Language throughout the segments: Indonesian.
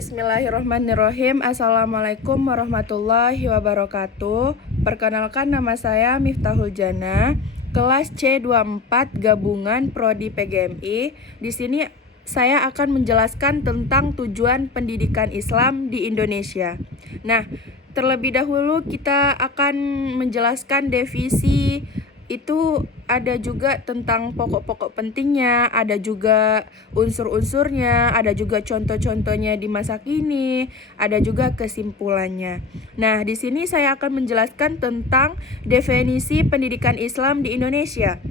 Bismillahirrahmanirrahim. Assalamualaikum warahmatullahi wabarakatuh. Perkenalkan, nama saya Miftahul Jana, kelas C24 gabungan Prodi PGMI. Di sini saya akan menjelaskan tentang tujuan pendidikan Islam di Indonesia. Nah, terlebih dahulu kita akan menjelaskan definisi. Itu ada juga tentang pokok-pokok pentingnya, ada juga unsur-unsurnya, ada juga contoh-contohnya di masa kini, ada juga kesimpulannya. Nah, di sini saya akan menjelaskan tentang definisi pendidikan Islam di Indonesia.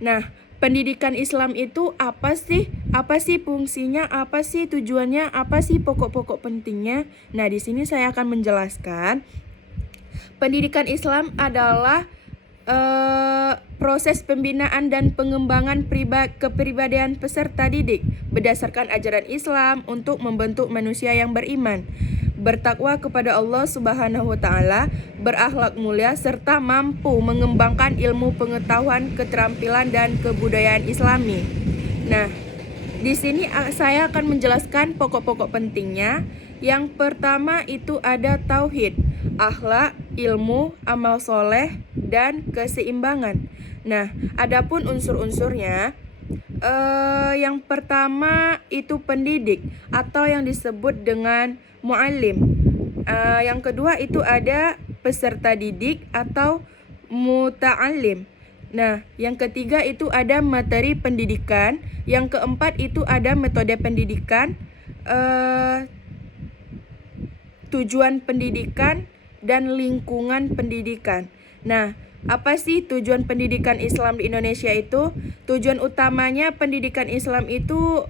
Nah, pendidikan Islam itu apa sih? Apa sih fungsinya? Apa sih tujuannya? Apa sih pokok-pokok pentingnya? Nah, di sini saya akan menjelaskan. Pendidikan Islam adalah proses pembinaan dan pengembangan kepribadian peserta didik berdasarkan ajaran Islam untuk membentuk manusia yang beriman, bertakwa kepada Allah Subhanahu wa Ta'ala, berakhlak mulia, serta mampu mengembangkan ilmu pengetahuan, keterampilan, dan kebudayaan Islami. Nah, di sini saya akan menjelaskan pokok-pokok pentingnya. Yang pertama itu ada tauhid, akhlak, ilmu, amal soleh, dan keseimbangan. Nah, adapun unsur-unsurnya, yang pertama itu pendidik atau yang disebut dengan mu'allim. Yang kedua itu ada peserta didik atau muta'allim. Nah, yang ketiga itu ada materi pendidikan. Yang keempat itu ada metode pendidikan, tujuan pendidikan, dan lingkungan pendidikan. Nah, apa sih tujuan pendidikan Islam di Indonesia itu? Tujuan utamanya pendidikan Islam itu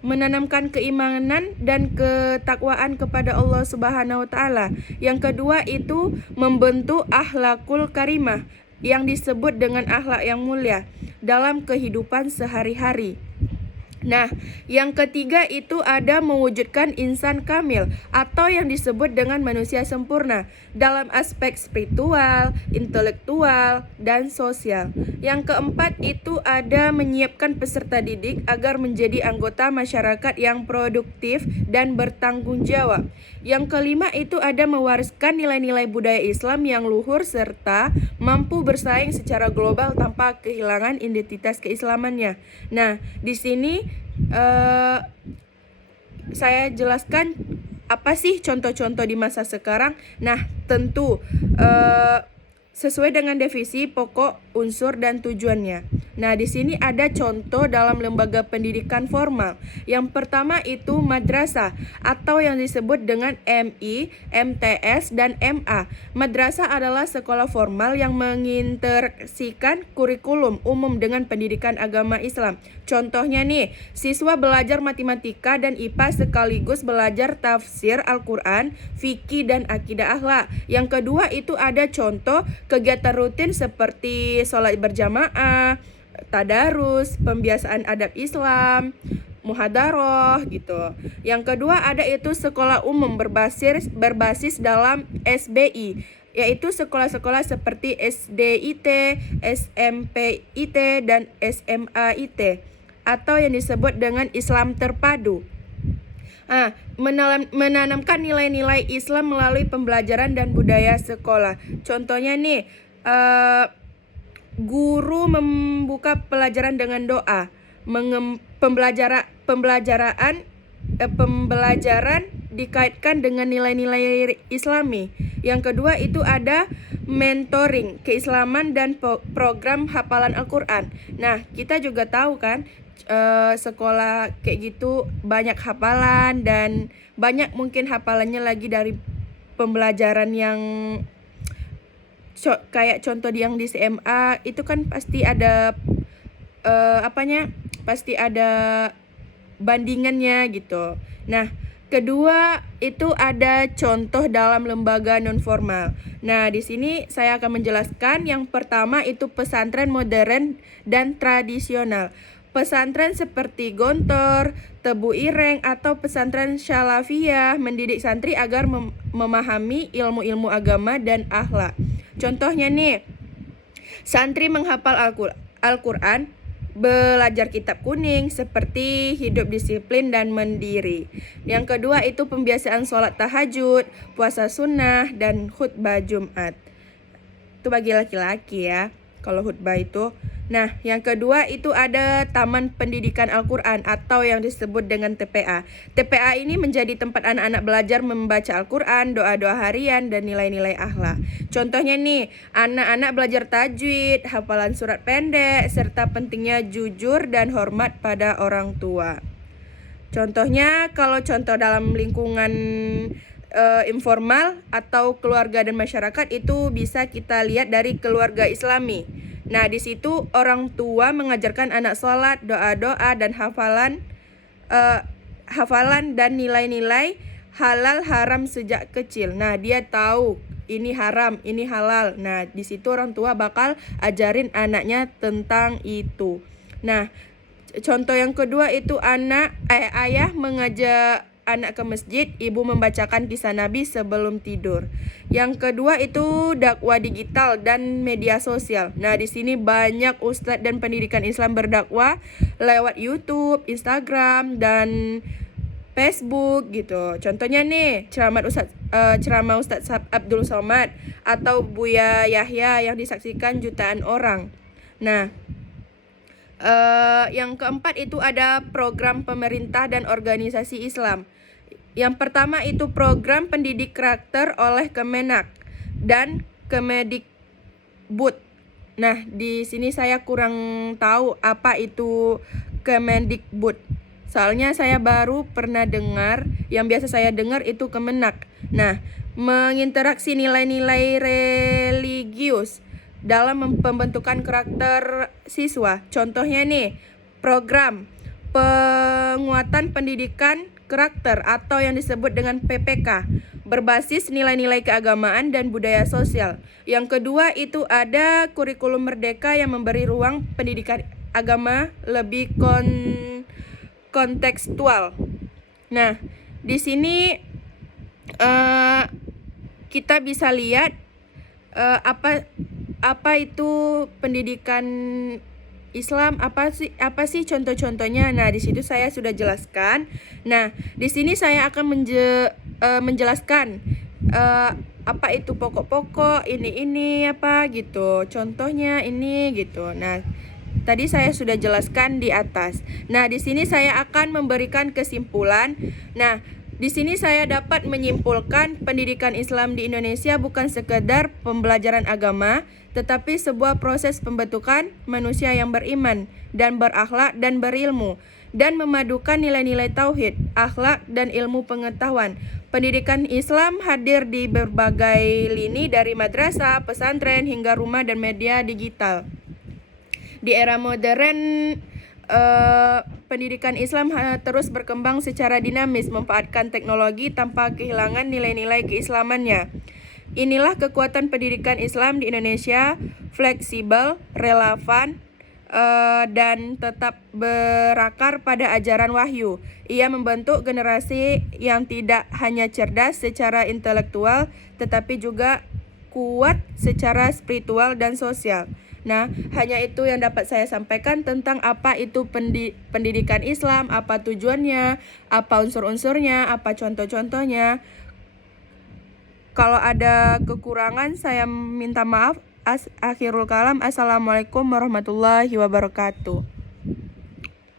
menanamkan keimanan dan ketakwaan kepada Allah Subhanahu wa Ta'ala. Yang kedua itu membentuk akhlakul karimah yang disebut dengan akhlak yang mulia dalam kehidupan sehari-hari. Nah, yang ketiga itu ada mewujudkan insan kamil atau yang disebut dengan manusia sempurna dalam aspek spiritual, intelektual, dan sosial. Yang keempat itu ada menyiapkan peserta didik agar menjadi anggota masyarakat yang produktif dan bertanggung jawab. Yang kelima itu ada mewariskan nilai-nilai budaya Islam yang luhur serta mampu bersaing secara global tanpa kehilangan identitas keislamannya. Nah, di sini saya jelaskan apa sih contoh-contoh di masa sekarang. Nah, tentu sesuai dengan definisi pokok, unsur, dan tujuannya. Nah, di sini ada contoh dalam lembaga pendidikan formal. Yang pertama itu madrasah atau yang disebut dengan MI, MTS, dan MA. Madrasah adalah sekolah formal yang mengintegrasikan kurikulum umum dengan pendidikan agama Islam. Contohnya nih, siswa belajar matematika dan IPA sekaligus belajar tafsir Al-Quran, fikih, dan akidah akhlak. Yang kedua itu ada contoh kegiatan rutin seperti sholat berjamaah, tadarus, pembiasaan adab Islam, muhadaroh gitu. Yang kedua ada itu sekolah umum berbasis dalam SBI, yaitu sekolah-sekolah seperti SDIT, SMPIT, dan SMAIT atau yang disebut dengan Islam terpadu. Menanamkan nilai-nilai Islam melalui pembelajaran dan budaya sekolah. Contohnya nih, guru membuka pelajaran dengan doa, pembelajaran dikaitkan dengan nilai-nilai Islami. Yang kedua itu ada mentoring keislaman dan program hafalan Al-Quran. Nah, kita juga tahu kan, sekolah kayak gitu banyak hafalan dan banyak mungkin hafalannya lagi dari pembelajaran yang kayak contoh yang di SMA itu kan pasti ada pasti ada bandingannya gitu. Nah, kedua itu ada contoh dalam lembaga non formal. Nah, di sini saya akan menjelaskan. Yang pertama itu pesantren modern dan tradisional. Pesantren seperti Gontor, Tebu Ireng, atau pesantren Salafiyah mendidik santri agar memahami ilmu-ilmu agama dan akhlak. Contohnya nih, santri menghafal Al-Quran belajar kitab kuning seperti hidup disiplin dan mandiri. Yang kedua itu pembiasaan sholat tahajud, puasa sunnah, dan khutbah Jumat. Itu bagi laki-laki ya, kalau khutbah itu. Nah, yang kedua itu ada Taman Pendidikan Al-Quran atau yang disebut dengan TPA. TPA ini menjadi tempat anak-anak belajar membaca Al-Quran, doa-doa harian, dan nilai-nilai akhlak. Contohnya nih, anak-anak belajar tajwid, hafalan surat pendek, serta pentingnya jujur dan hormat pada orang tua. Contohnya, kalau contoh dalam lingkungan informal atau keluarga dan masyarakat itu bisa kita lihat dari keluarga Islami. Nah, di situ orang tua mengajarkan anak sholat, doa-doa, dan hafalan dan nilai-nilai halal haram sejak kecil. Nah, dia tahu ini haram, ini halal. Nah, di situ orang tua bakal ajarin anaknya tentang itu. Nah, contoh yang kedua itu ayah mengajak anak ke masjid, ibu membacakan kisah Nabi sebelum tidur. Yang kedua itu dakwah digital dan media sosial. Nah, di sini banyak ustadz dan pendidikan Islam berdakwah lewat YouTube, Instagram, dan Facebook gitu. Contohnya nih, ceramah Ustadz Abdul Somad atau Buya Yahya yang disaksikan jutaan orang. Nah, yang keempat itu ada program pemerintah dan organisasi Islam. Yang pertama itu program pendidik karakter oleh Kemenak dan Kemendikbud. Nah, di sini saya kurang tahu apa itu Kemendikbud. Soalnya saya baru pernah dengar, yang biasa saya dengar itu Kemenak. Nah, menginteraksi nilai-nilai religius dalam pembentukan karakter siswa. Contohnya nih, program penguatan pendidikan karakter atau yang disebut dengan PPK berbasis nilai-nilai keagamaan dan budaya sosial. Yang kedua itu ada kurikulum merdeka yang memberi ruang pendidikan agama lebih kontekstual. Nah, di sini kita bisa lihat apa itu pendidikan Islam, apa sih contoh-contohnya. Nah, di situ saya sudah jelaskan. Nah, di sini saya akan menjelaskan apa itu pokok-pokok ini apa gitu. Contohnya ini gitu. Nah, tadi saya sudah jelaskan di atas. Nah, di sini saya akan memberikan kesimpulan. Nah, di sini saya dapat menyimpulkan pendidikan Islam di Indonesia bukan sekedar pembelajaran agama, tetapi sebuah proses pembentukan manusia yang beriman dan berakhlak dan berilmu, dan memadukan nilai-nilai tauhid, akhlak, dan ilmu pengetahuan. Pendidikan Islam hadir di berbagai lini dari madrasah, pesantren, hingga rumah dan media digital. Di era modern, pendidikan Islam terus berkembang secara dinamis, memanfaatkan teknologi tanpa kehilangan nilai-nilai keislamannya. Inilah kekuatan pendidikan Islam di Indonesia, fleksibel, relevan, dan tetap berakar pada ajaran wahyu. Ia membentuk generasi yang tidak hanya cerdas secara intelektual, tetapi juga kuat secara spiritual dan sosial. Nah, hanya itu yang dapat saya sampaikan tentang apa itu pendidikan Islam, apa tujuannya, apa unsur-unsurnya, apa contoh-contohnya. Kalau ada kekurangan, saya minta maaf. Akhirul kalam. Assalamualaikum warahmatullahi wabarakatuh.